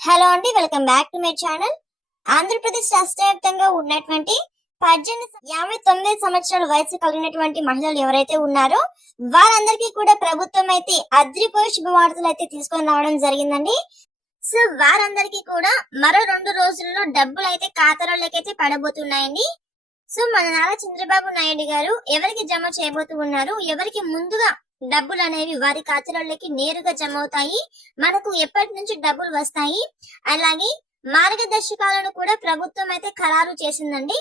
Hello అండి, welcome back to my channel. Andhra Pradesh రాష్ట్ర వ్యాప్తంగా ఉన్నటువంటి 59 సంవత్సరాల వయసు కలిగినటువంటి మహిళలు ఎవరైతే ఉన్నారో వారందరికీ కూడా ప్రభుత్వం అయితే అద్రిపోయే శుభవార్తలు అయితే తీసుకొని రావడం జరిగిందండి. సో వారందరికీ కూడా మరో 2 రోజుల్లో డబ్బులు అయితే ఖాతాలోకి పడబోతున్నాయండి. సో మన నారా చంద్రబాబు నాయుడు గారు ఎవరికి జమ చేయబోతూ ఉన్నారు, ఎవరికి ముందుగా డబ్బులు అనేవి వారి ఖాతాలోకి నేరుగా జమ అవుతాయి, మనకు ఎప్పటి నుంచి డబ్బులు వస్తాయి, అలాగే మార్గదర్శకాలను కూడా ప్రభుత్వం అయితే ఖరారు చేసిందండి.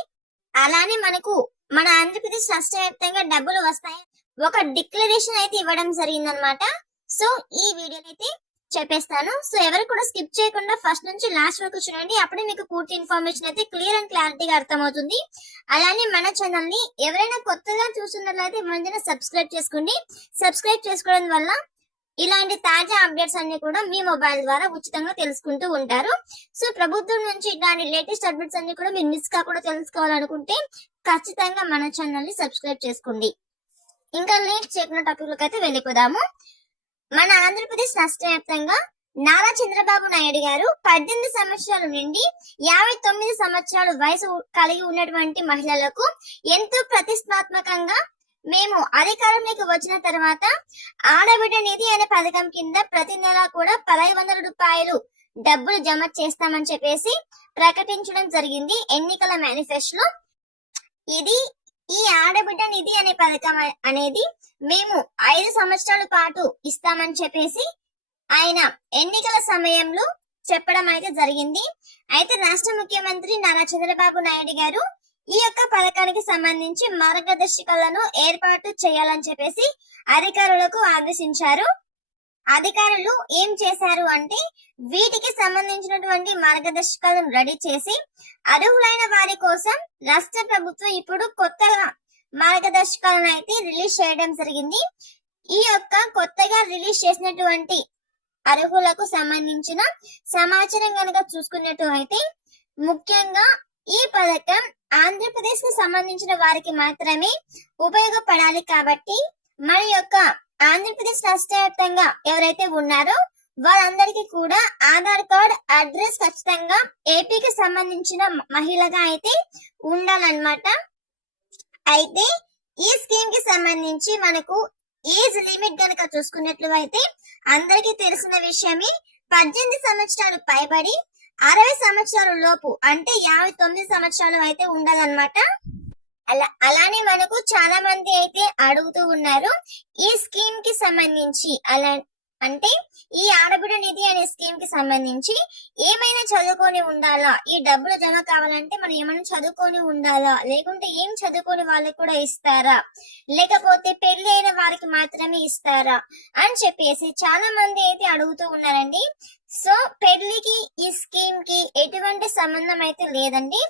అలానే మనకు మన ఆంధ్రప్రదేశ్ రాష్ట్ర వ్యాప్తంగా డబ్బులు వస్తాయి ఒక డిక్లరేషన్ అయితే ఇవ్వడం జరిగిందనమాట. సో ఈ వీడియో అయితే చెప్పేస్తాను. సో ఎవరు కూడా స్కిప్ చేయకుండా ఫస్ట్ నుంచి లాస్ట్ వరకు చూడండి, అప్పుడే మీకు పూర్తి ఇన్ఫర్మేషన్ అయితే క్లియర్ అండ్ క్లారిటీగా అర్థమవుతుంది. అలానే మన ఛానల్ ని ఎవరైనా కొత్తగా చూస్తున్నట్లయితే వెంటనే సబ్స్క్రైబ్ చేసుకోండి. సబ్స్క్రైబ్ చేసుకోవడం వల్ల ఇలాంటి తాజా అప్డేట్స్ అన్ని కూడా మీ మొబైల్ ద్వారా ఉచితంగా తెలుసుకుంటూ ఉంటారు. సో ప్రభుత్వం నుంచి ఇలాంటి లేటెస్ట్ అప్డేట్స్ అన్ని కూడా మీరు మిస్ కాకుండా తెలుసుకోవాలనుకుంటే ఖచ్చితంగా మన ఛానల్ ని సబ్స్క్రైబ్ చేసుకోండి. ఇంకా లేట్ చేయకుండా టాపిక్ లోకి అయితే వెళ్ళిపోదాము. మన ఆంధ్రప్రదేశ్ రాష్ట్ర వ్యాప్తంగా నారా చంద్రబాబు నాయుడు గారు 18 సంవత్సరాల నుండి 59 సంవత్సరాల వయసు కలిగి ఉన్నటువంటి మహిళలకు ఎంతో ప్రతిష్టాత్మకంగా మేము అధికారంలోకి వచ్చిన తర్వాత ఆడబిడ్డ నిధి అనే పథకం కింద ప్రతి నెల కూడా 1500 రూపాయలు డబ్బులు జమ చేస్తామని చెప్పేసి ప్రకటించడం జరిగింది ఎన్నికల మేనిఫెస్టోలో. ఇది ఈ ఆడబిడ్డ నిధి అనే పథకం అనేది మేము 5 సంవత్సరాల పాటు ఇస్తామని చెప్పేసి ఆయన ఎన్నికల సమయంలో చెప్పడం అయితే జరిగింది. అయితే రాష్ట్ర ముఖ్యమంత్రి నారా చంద్రబాబు నాయుడు గారు ఈ యొక్క పథకానికి సంబంధించి మార్గదర్శకాలను ఏర్పాటు చేయాలని చెప్పేసి అధికారులకు ఆదేశించారు. అధికారులు ఏం చేశారు అంటే వీటికి సంబంధించినటువంటి మార్గదర్శకాలను రెడీ చేసి అర్హులైన వారి కోసం రాష్ట్ర ప్రభుత్వం ఇప్పుడు కొత్తగా మార్గదర్శకాలను అయితే రిలీజ్ చేయడం జరిగింది. ఈ యొక్క కొత్తగా రిలీజ్ చేసినటువంటి అర్హులకు సంబంధించిన సమాచారం కనుక చూసుకున్నట్టు అయితే ముఖ్యంగా ఈ పథకం ఆంధ్రప్రదేశ్ కు సంబంధించిన వారికి మాత్రమే ఉపయోగపడాలి కాబట్టి మన యొక్క ఆంధ్రప్రదేశ్ రాష్ట్ర వ్యాప్తంగా ఎవరైతే ఉన్నారో వారందరికీ కూడా ఆధార్ కార్డ్ అడ్రస్ ఖచ్చితంగా ఏపీకి సంబంధించిన మహిళగా అయితే ఉండాలన్నమాట. అయితే ఈ స్కీమ్ కి సంబంధించి మనకు ఏజ్ లిమిట్ గనక చూసుకున్నట్లు అయితే అందరికీ తెలిసిన విషయమే 18 సంవత్సరాలు పైబడి 60 సంవత్సరాల లోపు అంటే 59 సంవత్సరాలు అయితే ఉండాలన్నమాట. అలానే మనకు చాలా మంది అయితే అడుగుతూ ఉన్నారు ఈ స్కీమ్ కి సంబంధించి, అలా అంటే ఈ ఆడబిడ్డ నిధి అనే స్కీమ్ కి సంబంధించి ఏమైనా చదువుకొని ఉండాలా, ఈ డబ్బులు జమ కావాలంటే మనం ఏమైనా చదువుకొని ఉండాలా, లేకుంటే ఏం చదువుకొని వాళ్ళకి కూడా ఇస్తారా, లేకపోతే పెళ్లి అయిన వారికి మాత్రమే ఇస్తారా అని చెప్పేసి చాలా మంది అయితే అడుగుతూ ఉన్నారండి. సో పెళ్లికి ఈ స్కీమ్ కి ఎటువంటి సంబంధం అయితే లేదండి.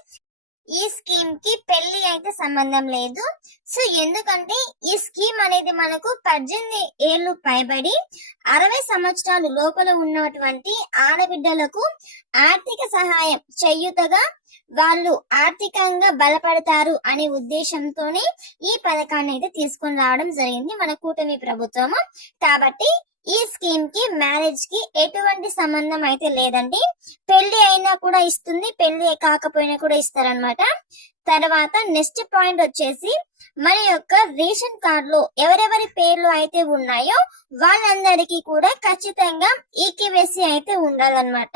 ఈ స్కీమ్ కి పెళ్లి అయితే సంబంధం లేదు. సో ఎందుకంటే ఈ స్కీమ్ అనేది మనకు 18 ఏళ్లు పైబడి 60 సంవత్సరాలు లోపల ఉన్నటువంటి ఆడబిడ్డలకు ఆర్థిక సహాయం చేయూతగా వాళ్ళు ఆర్థికంగా బలపడతారు అనే ఉద్దేశంతోనే ఈ పథకాన్ని అయితే తీసుకొని రావడం జరిగింది మన కూటమి ప్రభుత్వము. కాబట్టి ఈ స్కీమ్ కి మ్యారేజ్ కి ఎటువంటి సంబంధం అయితే లేదండి. పెళ్లి అయినా కూడా ఇస్తుంది, పెళ్లి కాకపోయినా కూడా ఇస్తారనమాట. తర్వాత నెక్స్ట్ పాయింట్ వచ్చేసి మన యొక్క రేషన్ కార్డ్ లో ఎవరెవరి పేర్లు అయితే ఉన్నాయో వాళ్ళందరికీ కూడా ఖచ్చితంగా ఈకేవైసీ అయితే ఉండాలన్నమాట.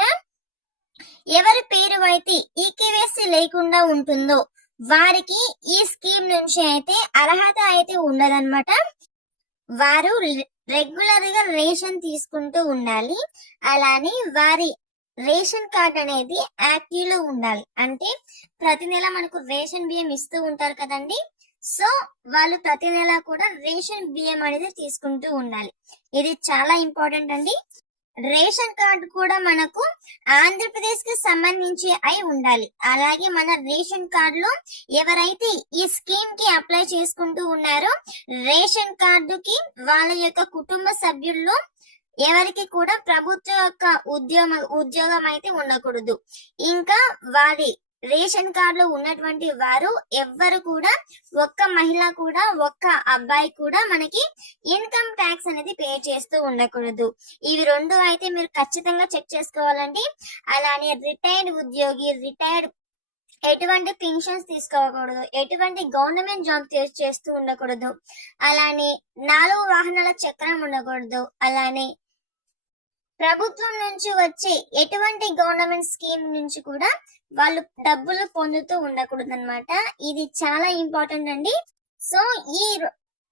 ఎవరి పేరు అయితే ఈకేవైసీ లేకుండా ఉంటుందో వారికి ఈ స్కీమ్ నుంచి అయితే అర్హత అయితే ఉండదన్నమాట. వారు రెగ్యులర్ గా రేషన్ తీసుకుంటూ ఉండాలి. అలానే వారి రేషన్ కార్డ్ అనేది యాక్టివ్ లో ఉండాలి. అంటే ప్రతి నెల మనకు రేషన్ బియ్యం ఇస్తూ ఉంటారు కదండి. సో వాళ్ళు ప్రతి నెల కూడా రేషన్ బియ్యం అనేది తీసుకుంటూ ఉండాలి. ఇది చాలా ఇంపార్టెంట్ అండి. రేషన్ కార్డు కూడా మనకు ఆంధ్రప్రదేశ్ కి సంబంధించి అయి ఉండాలి. అలాగే మన రేషన్ కార్డు లో ఎవరైతే ఈ స్కీమ్ కి అప్లై చేసుకుంటూ ఉన్నారో రేషన్ కార్డుకి వాళ్ళ యొక్క కుటుంబ సభ్యుల్లో ఎవరికి కూడా ప్రభుత్వ యొక్క ఉద్యోగం అయితే ఉండకూడదు. ఇంకా వారి రేషన్ కార్డులో ఉన్నటువంటి వారు ఎవ్వరు కూడా, ఒక్క మహిళ కూడా, ఒక్క అబ్బాయి కూడా మనకి ఇన్కమ్ ట్యాక్స్ అనేది పే చేస్తూ ఉండకూడదు. ఇవి రెండు అయితే మీరు ఖచ్చితంగా చెక్ చేసుకోవాలండి. అలానే రిటైర్డ్ ఉద్యోగి, రిటైర్డ్ ఎటువంటి పెన్షన్స్ తీసుకోకూడదు, ఎటువంటి గవర్నమెంట్ జాబ్ చేస్తూ ఉండకూడదు, అలానే 4 వాహనాల చక్రం ఉండకూడదు, అలానే ప్రభుత్వం నుంచి వచ్చే ఎటువంటి గవర్నమెంట్ స్కీమ్ నుంచి కూడా వాళ్ళు డబ్బులు పొందుతూ ఉండకూడదు అనమాట. ఇది చాలా ఇంపార్టెంట్ అండి. సో ఈ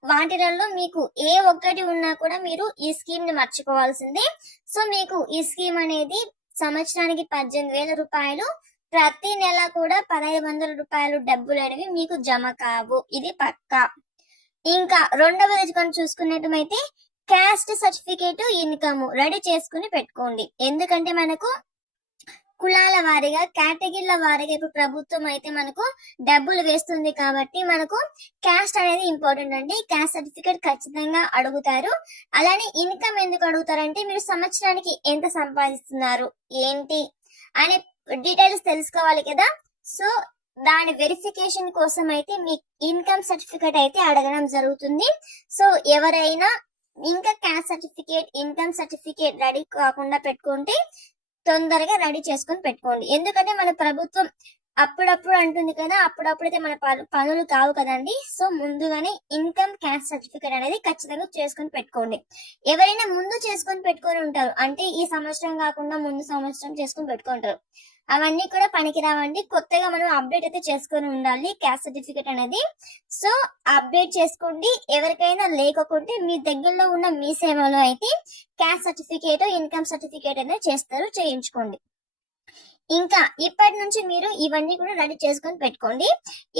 వాటిలలో మీకు ఏ ఒక్కటి ఉన్నా కూడా మీరు ఈ స్కీమ్ ని మర్చిపోవాల్సిందే. సో మీకు ఈ స్కీమ్ అనేది సంవత్సరానికి 18,000 రూపాయలు, ప్రతి నెల కూడా 1,500 రూపాయలు డబ్బులు అనేవి మీకు జమ కావు, ఇది పక్కా. ఇంకా రెండవది చూసుకున్నట్టయితే క్యాస్ట్ సర్టిఫికేట్, ఇన్కమ్ రెడీ చేసుకుని పెట్టుకోండి. ఎందుకంటే మనకు కులాల వారీగా, కేటగిరీల వారీగా ఇప్పుడు ప్రభుత్వం అయితే మనకు డబ్బులు వేస్తుంది కాబట్టి మనకు క్యాస్ట్ అనేది ఇంపార్టెంట్ అండి. క్యాస్ట్ సర్టిఫికేట్ ఖచ్చితంగా అడుగుతారు. అలానే ఇన్కమ్ ఎందుకు అడుగుతారంటే మీరు సంవత్సరానికి ఎంత సంపాదిస్తున్నారు ఏంటి అనే డీటెయిల్స్ తెలుసుకోవాలి కదా. సో దాని వెరిఫికేషన్ కోసం అయితే మీ ఇన్కమ్ సర్టిఫికేట్ అయితే అడగడం జరుగుతుంది. సో ఎవరైనా ఇంకా caste certificate, income certificate ready కాకుండా పెట్టుకుంటే తొందరగా రెడీ చేసుకొని పెట్టుకోండి. ఎందుకంటే మన ప్రభుత్వం అప్పుడప్పుడు అంటుంది కదా, అప్పుడప్పుడైతే మన పనులు కావు కదండి. సో ముందుగానే ఇన్కమ్ క్యాస్ట్ సర్టిఫికేట్ అనేది ఖచ్చితంగా చేసుకొని పెట్టుకోండి. ఎవరైనా ముందు చేసుకొని పెట్టుకొని ఉంటారు, అంటే ఈ సంవత్సరం కాకుండా ముందు సంవత్సరం చేసుకొని పెట్టుకుంటారు, అవన్నీ కూడా పనికిరావండి. కొత్తగా మనం అప్డేట్ అయితే చేసుకొని ఉండాలి క్యాస్ట్ సర్టిఫికేట్ అనేది. సో అప్డేట్ చేసుకోండి. ఎవరికైనా లేకపోతే మీ దగ్గరలో ఉన్న మీ సేవలో అయితే క్యాస్ట్ సర్టిఫికేట్, ఇన్కమ్ సర్టిఫికేట్ అనేది చేయించుకోండి. ఇంకా ఇప్పటి నుంచి మీరు ఇవన్నీ కూడా రెడీ చేసుకొని పెట్టుకోండి.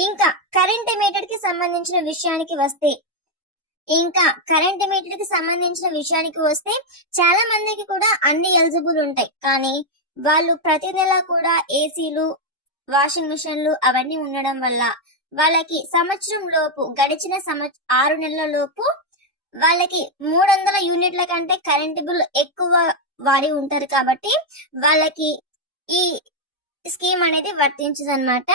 ఇంకా కరెంట్ మీటర్ కి సంబంధించిన విషయానికి వస్తే చాలా మందికి కూడా అన్ని ఎలిజిబుల్ ఉంటాయి, కానీ వాళ్ళు ప్రతి నెల కూడా ఏసీలు, వాషింగ్ మిషన్లు అవన్నీ ఉండడం వల్ల వాళ్ళకి సంవత్సరం లోపు, గడిచిన 6 నెలల లోపు వాళ్ళకి 300 యూనిట్ల కంటే కరెంట్ బిల్ ఎక్కువ వాడి ఉంటారు కాబట్టి వాళ్ళకి ఈ స్కీమ్ అనేది వర్తించదు అనమాట.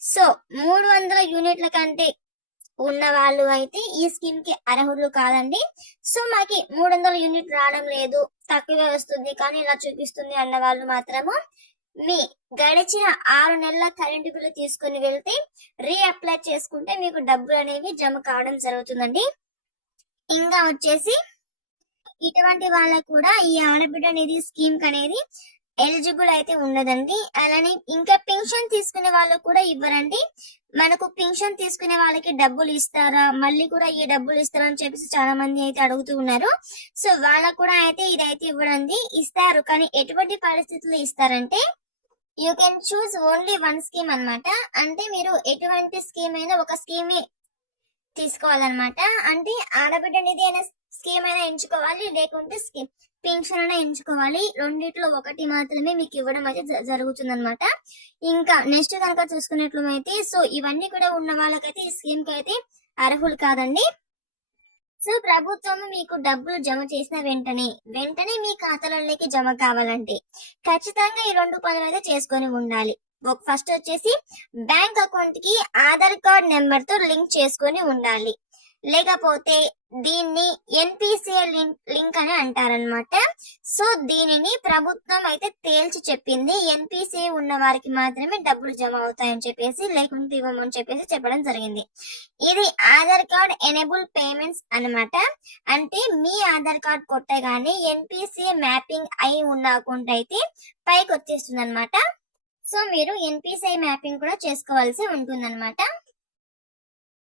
సో 300 యూనిట్ల కంటే ఉన్న వాళ్ళు అయితే ఈ స్కీమ్ కి అర్హులు కాదండి. సో మాకి 300 యూనిట్ రావడం లేదు, తక్కువే వస్తుంది కానీ ఇలా చూపిస్తుంది అన్న వాళ్ళు మాత్రము మీ గడిచిన 6 నెలల కరెంటు బిల్లు తీసుకుని వెళ్తే రీఅప్లై చేసుకుంటే మీకు డబ్బులు అనేవి జమ కావడం జరుగుతుందండి. ఇంకా వచ్చేసి ఇటువంటి వాళ్ళకు కూడా ఈ ఆడబిడ్డ నిధి స్కీమ్ అనేది ఎలిజిబుల్ అయితే ఉండదండి. అలానే ఇంకా పెన్షన్ తీసుకునే వాళ్ళకు కూడా ఇవ్వరండి. మనకు పెన్షన్ తీసుకునే వాళ్ళకి డబ్బులు ఇస్తారా, మళ్ళీ కూడా ఈ డబ్బులు ఇస్తారా అని చెప్పేసి చాలా మంది అయితే అడుగుతూ ఉన్నారు. సో వాళ్ళకు కూడా అయితే ఇదైతే ఇవ్వడండి, ఇస్తారు. కానీ ఎటువంటి పరిస్థితుల్లో ఇస్తారంటే you can choose only 1 scheme అనమాట. అంటే మీరు ఎటువంటి స్కీమ్ అయినా ఒక స్కీమే తీసుకోవాలన్నమాట. అంటే ఆడబిడ్డ నిధి అనే స్కీమ్ అయినా ఎంచుకోవాలి, లేకుంటే పెన్షన్ అయినా ఎంచుకోవాలి. రెండిట్లో ఒకటి మాత్రమే మీకు ఇవ్వడం అయితే జరుగుతుంది అనమాట. ఇంకా నెక్స్ట్ కనుక చూసుకున్నట్లయితే సో ఇవన్నీ కూడా ఉన్న వాళ్ళకైతే ఈ స్కీమ్ కి అయితే అర్హులు కాదండి. సో ప్రభుత్వం మీకు డబ్బులు జమ చేసిన వెంటనే మీ ఖాతాలలోకి జమ కావాలంటే ఖచ్చితంగా ఈ 2 పనులు అయితే చేసుకొని ఉండాలి. ఫస్ట్ వచ్చేసి బ్యాంక్ అకౌంట్ కి ఆధార్ కార్డ్ నెంబర్ తో లింక్ చేసుకొని ఉండాలి. లేకపోతే దీన్ని ఎన్పిసిఐ లింక్ అని అంటారనమాట. సో దీనిని ప్రభుత్వం అయితే తేల్చి చెప్పింది, ఎన్పిసిఐ ఉన్న వారికి మాత్రమే డబ్బులు జమ అవుతాయని చెప్పేసి, లేకుంటే ఇవ్వమని చెప్పేసి చెప్పడం జరిగింది. ఇది ఆధార్ కార్డ్ ఎనేబుల్ పేమెంట్స్ అనమాట. అంటే మీ ఆధార్ కార్డ్ కొట్టగానే ఎన్పిసిఐ మ్యాపింగ్ అయి ఉన్న అకౌంట్ అయితే పైకి వచ్చేస్తుంది అనమాట. సో మీరు ఎన్పిసిఐ మ్యాపింగ్ కూడా చేసుకోవాల్సి ఉంటుంది అనమాట.